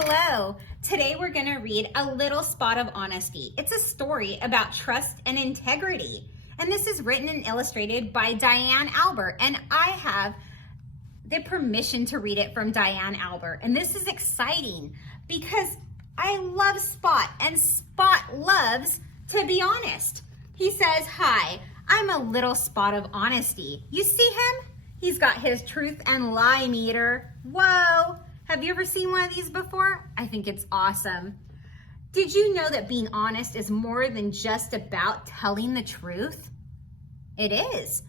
Hello. Today we're going to read A Little Spot of Honesty. It's a story about trust and integrity. And this is written and illustrated by Diane Albert. And I have the permission to read it from Diane Albert. And this is exciting because I love Spot and Spot loves to be honest. He says, "Hi, I'm a little spot of honesty." You see him? He's got his truth and lie meter. Whoa. Have you ever seen one of these before? I think it's awesome. Did you know that being honest is more than just about telling the truth? It is.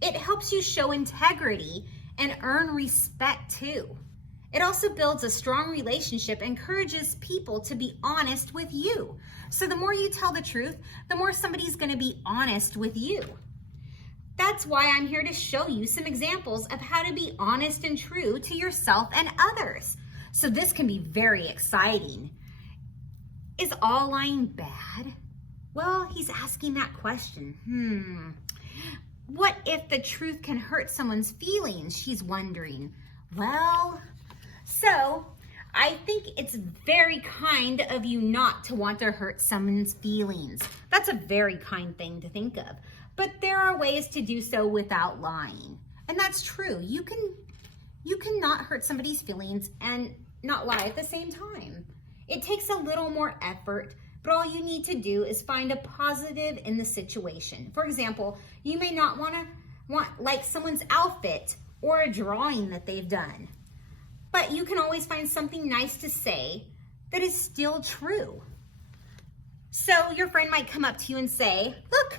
It helps you show integrity and earn respect too. It also builds a strong relationship, encourages people to be honest with you. So the more you tell the truth, the more somebody's going to be honest with you. That's why I'm here to show you some examples of how to be honest and true to yourself and others. So this can be very exciting. Is all lying bad? Well, he's asking that question. What if the truth can hurt someone's feelings? She's wondering. Well, so I think it's very kind of you not to want to hurt someone's feelings. That's a very kind thing to think of. But there are ways to do so without lying. And that's true. You can not hurt somebody's feelings and not lie at the same time. It takes a little more effort, but all you need to do is find a positive in the situation. For example, you may not want like someone's outfit or a drawing that they've done. But you can always find something nice to say that is still true. So your friend might come up to you and say, "Look,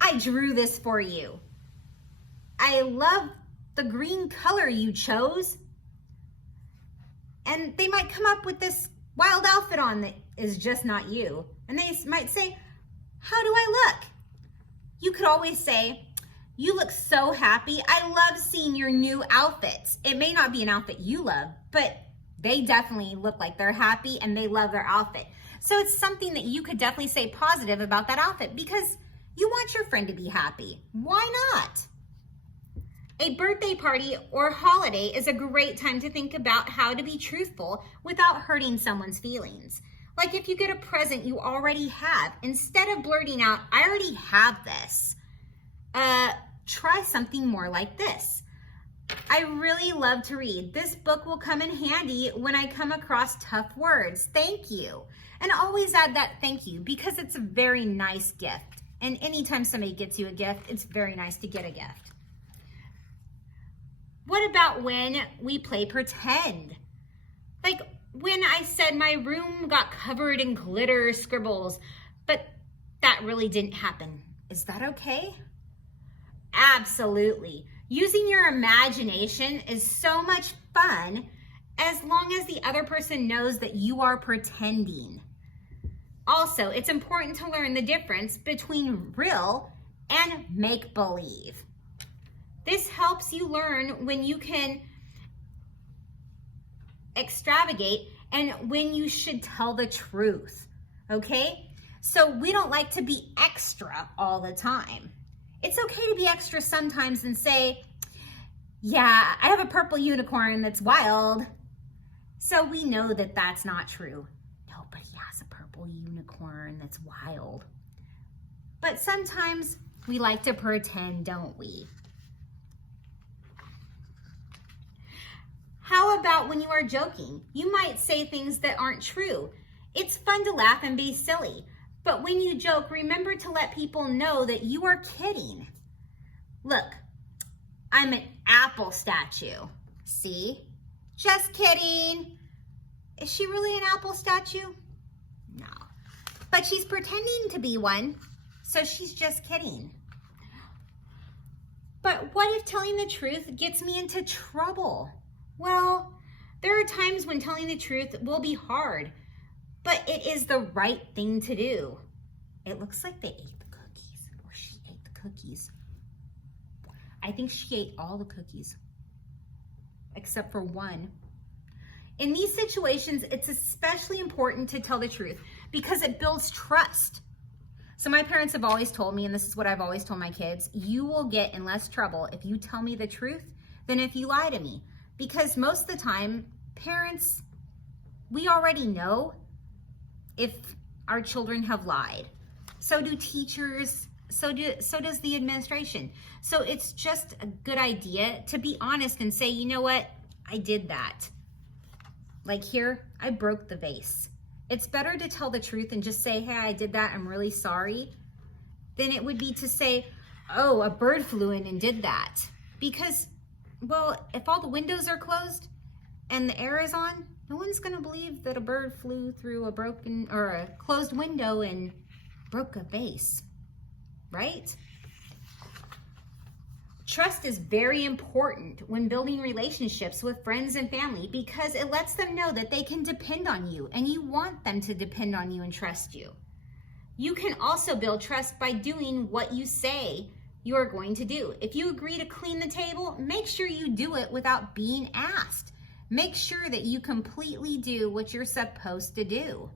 I drew this for you. I love the green color you chose." And they might come up with this wild outfit on that is just not you. And they might say, "How do I look?" You could always say, "You look so happy. I love seeing your new outfits." It may not be an outfit you love, but they definitely look like they're happy and they love their outfit. So it's something that you could definitely say positive about that outfit because you want your friend to be happy. Why not? A birthday party or holiday is a great time to think about how to be truthful without hurting someone's feelings. Like if you get a present you already have, instead of blurting out, "I already have this," try something more like this. "I really love to read. This book will come in handy when I come across tough words. Thank you." And always add that thank you because it's a very nice gift. And anytime somebody gets you a gift, it's very nice to get a gift. What about when we play pretend? Like when I said my room got covered in glitter scribbles, but that really didn't happen. Is that okay? Absolutely. Using your imagination is so much fun as long as the other person knows that you are pretending. Also, it's important to learn the difference between real and make-believe. This helps you learn when you can extravagate and when you should tell the truth, okay? So we don't like to be extra all the time. It's okay to be extra sometimes and say, "Yeah, I have a purple unicorn that's wild." So we know that that's not true. Nobody has a purple unicorn that's wild. But sometimes we like to pretend, don't we? How about when you are joking? You might say things that aren't true. It's fun to laugh and be silly. But when you joke, remember to let people know that you are kidding. "Look, I'm an apple statue. See? Just kidding." Is she really an apple statue? No. But she's pretending to be one, so she's just kidding. But what if telling the truth gets me into trouble? Well, there are times when telling the truth will be hard, but it is the right thing to do. It looks like they ate the cookies, or she ate the cookies. I think she ate all the cookies, except for one. In these situations, it's especially important to tell the truth because it builds trust. So my parents have always told me, and this is what I've always told my kids, you will get in less trouble if you tell me the truth than if you lie to me. Because most of the time, parents we already know if our children have lied. So do teachers, so does the administration. So it's just a good idea to be honest and say, you know what, I did that. Like here, I broke the vase. It's better to tell the truth and just say, hey, I did that, I'm really sorry, than it would be to say, oh, a bird flew in and did that. Because, well, if all the windows are closed and the air is on, no one's gonna believe that a bird flew through a broken or a closed window and broke a vase, right? Trust is very important when building relationships with friends and family because it lets them know that they can depend on you and you want them to depend on you and trust you. You can also build trust by doing what you say you are going to do. If you agree to clean the table, make sure you do it without being asked. Make sure that you completely do what you're supposed to do.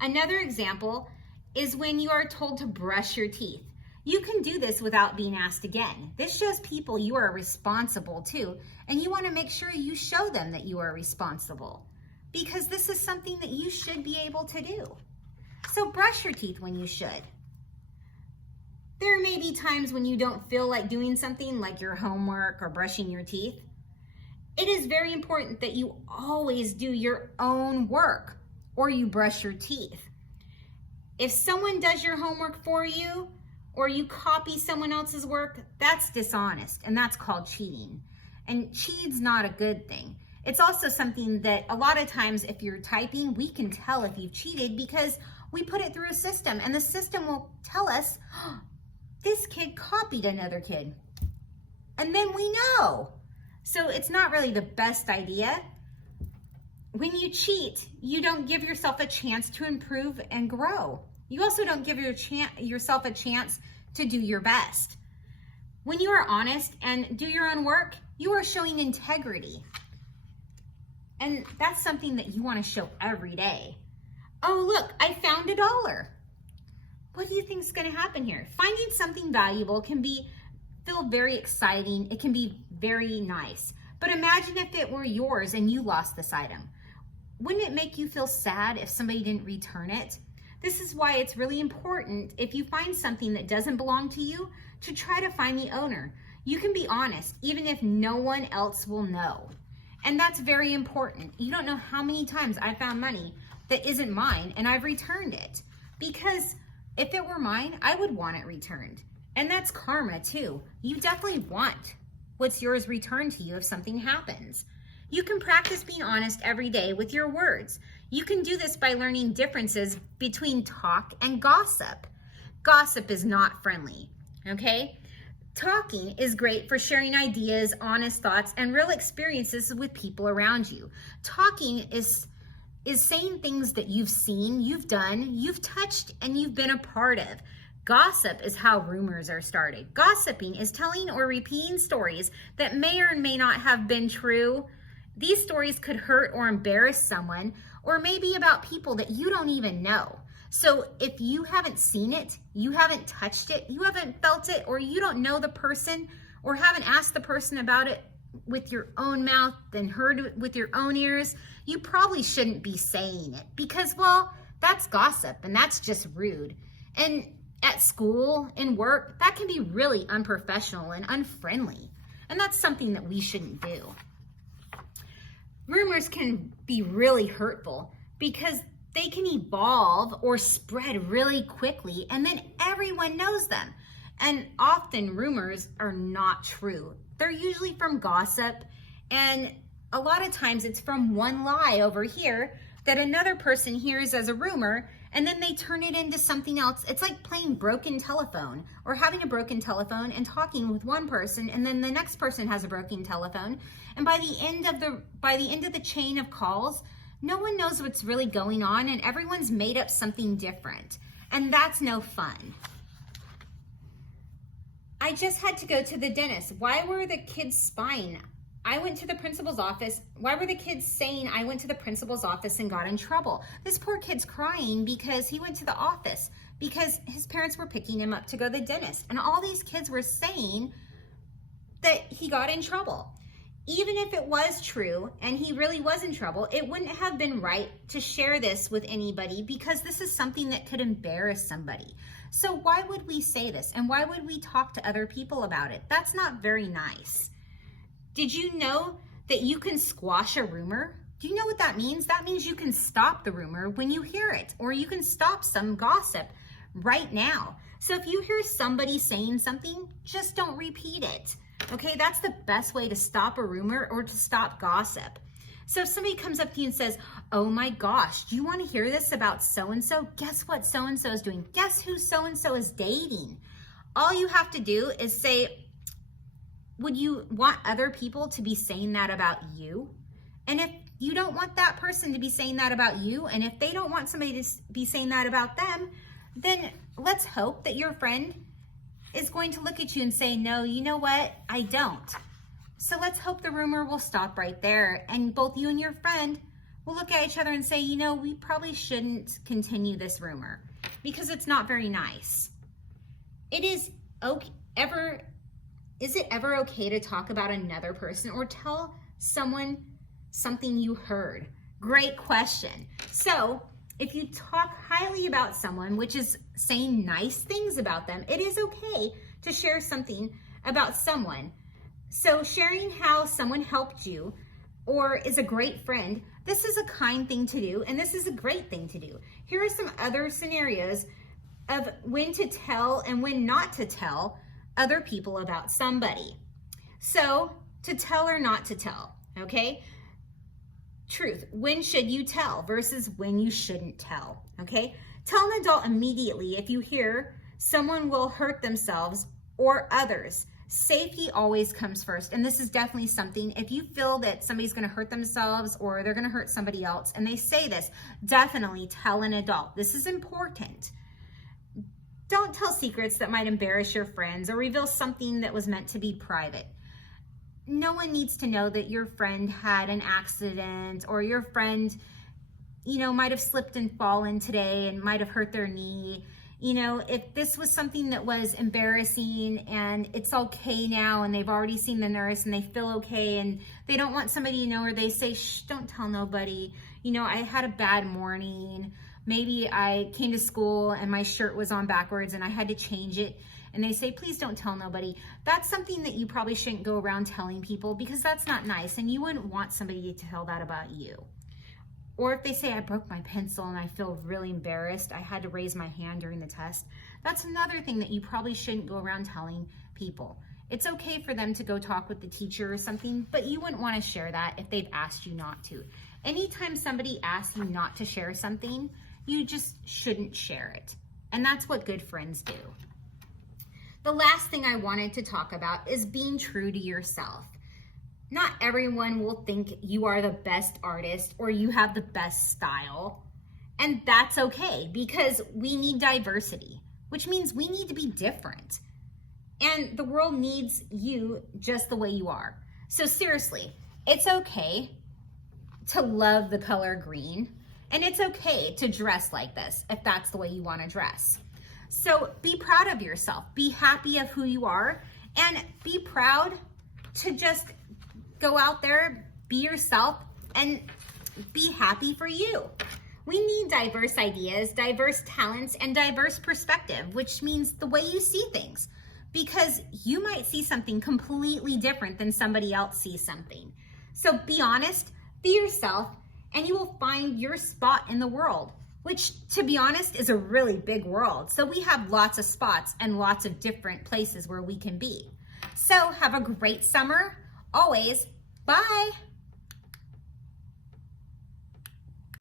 Another example is when you are told to brush your teeth. You can do this without being asked again. This shows people you are responsible too, and you want to make sure you show them that you are responsible because this is something that you should be able to do. So brush your teeth when you should. There may be times when you don't feel like doing something like your homework or brushing your teeth. It is very important that you always do your own work or you brush your teeth. If someone does your homework for you or you copy someone else's work, that's dishonest and that's called cheating. And cheating's not a good thing. It's also something that a lot of times if you're typing, we can tell if you've cheated because we put it through a system and the system will tell us, oh, this kid copied another kid. And then we know. So it's not really the best idea. When you cheat, you don't give yourself a chance to improve and grow. You also don't give yourself a chance to do your best. When you are honest and do your own work, you are showing integrity. And that's something that you want to show every day. Oh, look, I found $1. What do you think is going to happen here? Finding something valuable can feel very exciting. It can be very nice. But imagine if it were yours and you lost this item. Wouldn't it make you feel sad if somebody didn't return it? This is why it's really important if you find something that doesn't belong to you to try to find the owner. You can be honest even if no one else will know. And that's very important. You don't know how many times I found money that isn't mine and I've returned it. Because if it were mine, I would want it returned. And that's karma too. You definitely want what's yours returned to you if something happens. You can practice being honest every day with your words. You can do this by learning differences between talk and gossip. Gossip is not friendly, okay? Talking is great for sharing ideas, honest thoughts, and real experiences with people around you. Talking is saying things that you've seen, you've done, you've touched, and you've been a part of. Gossip is how rumors are started. Gossiping is telling or repeating stories that may or may not have been true. These stories could hurt or embarrass someone, or maybe about people that you don't even know. So if you haven't seen it, you haven't touched it, you haven't felt it, or you don't know the person, or haven't asked the person about it with your own mouth and heard it with your own ears, you probably shouldn't be saying it because, well, that's gossip and that's just rude. And at school, in work, that can be really unprofessional and unfriendly. And that's something that we shouldn't do. Rumors can be really hurtful because they can evolve or spread really quickly and then everyone knows them. And often rumors are not true. They're usually from gossip, and a lot of times it's from one lie over here that another person hears as a rumor, and then they turn it into something else. It's like playing broken telephone or having a broken telephone and talking with one person, and then the next person has a broken telephone. And by the end of the chain of calls, no one knows what's really going on and everyone's made up something different. And that's no fun. I just had to go to the dentist. Why were the kids spying? I went to the principal's office. Why were the kids saying I went to the principal's office and got in trouble? This poor kid's crying because he went to the office because his parents were picking him up to go to the dentist. And all these kids were saying that he got in trouble. Even if it was true and he really was in trouble, it wouldn't have been right to share this with anybody because this is something that could embarrass somebody. So why would we say this? And why would we talk to other people about it? That's not very nice. Did you know that you can squash a rumor? Do you know what that means? That means you can stop the rumor when you hear it, or you can stop some gossip right now. So if you hear somebody saying something, just don't repeat it. Okay, that's the best way to stop a rumor or to stop gossip. So if somebody comes up to you and says, oh my gosh, do you want to hear this about so-and-so? Guess what so-and-so is doing? Guess who so-and-so is dating? All you have to do is say, would you want other people to be saying that about you? And if you don't want that person to be saying that about you, and if they don't want somebody to be saying that about them, then let's hope that your friend is going to look at you and say, no, you know what? I don't. So let's hope the rumor will stop right there. And both you and your friend will look at each other and say, you know, we probably shouldn't continue this rumor because it's not very nice. Is it ever okay to talk about another person or tell someone something you heard? Great question. So if you talk highly about someone, which is saying nice things about them, it is okay to share something about someone. So sharing how someone helped you or is a great friend, this is a kind thing to do, and this is a great thing to do. Here are some other scenarios of when to tell and when not to tell other people about somebody. So to tell or not to tell, okay? Truth, when should you tell versus when you shouldn't tell, okay? Tell an adult immediately if you hear someone will hurt themselves or others. Safety always comes first, and this is definitely something, if you feel that somebody's gonna hurt themselves or they're gonna hurt somebody else, and they say this, definitely tell an adult. This is important. Don't tell secrets that might embarrass your friends or reveal something that was meant to be private. No one needs to know that your friend had an accident or your friend, you know, might have slipped and fallen today and might have hurt their knee. You know, if this was something that was embarrassing and it's okay now and they've already seen the nurse and they feel okay and they don't want somebody to know, or they say, shh, don't tell nobody. You know, I had a bad morning. Maybe I came to school and my shirt was on backwards and I had to change it. And they say, please don't tell nobody. That's something that you probably shouldn't go around telling people because that's not nice. And you wouldn't want somebody to tell that about you. Or if they say, I broke my pencil and I feel really embarrassed, I had to raise my hand during the test. That's another thing that you probably shouldn't go around telling people. It's okay for them to go talk with the teacher or something, but you wouldn't want to share that if they've asked you not to. Anytime somebody asks you not to share something, you just shouldn't share it. And that's what good friends do. The last thing I wanted to talk about is being true to yourself. Not everyone will think you are the best artist or you have the best style. And that's okay because we need diversity, which means we need to be different. And the world needs you just the way you are. So seriously, it's okay to love the color green, and it's okay to dress like this if that's the way you want to dress. So be proud of yourself, be happy of who you are, and be proud to just go out there, be yourself, and be happy for you. We need diverse ideas, diverse talents, and diverse perspective, which means the way you see things, because you might see something completely different than somebody else sees something. So be honest, be yourself, and you will find your spot in the world, which, to be honest, is a really big world. So we have lots of spots and lots of different places where we can be. So have a great summer. Always. Bye.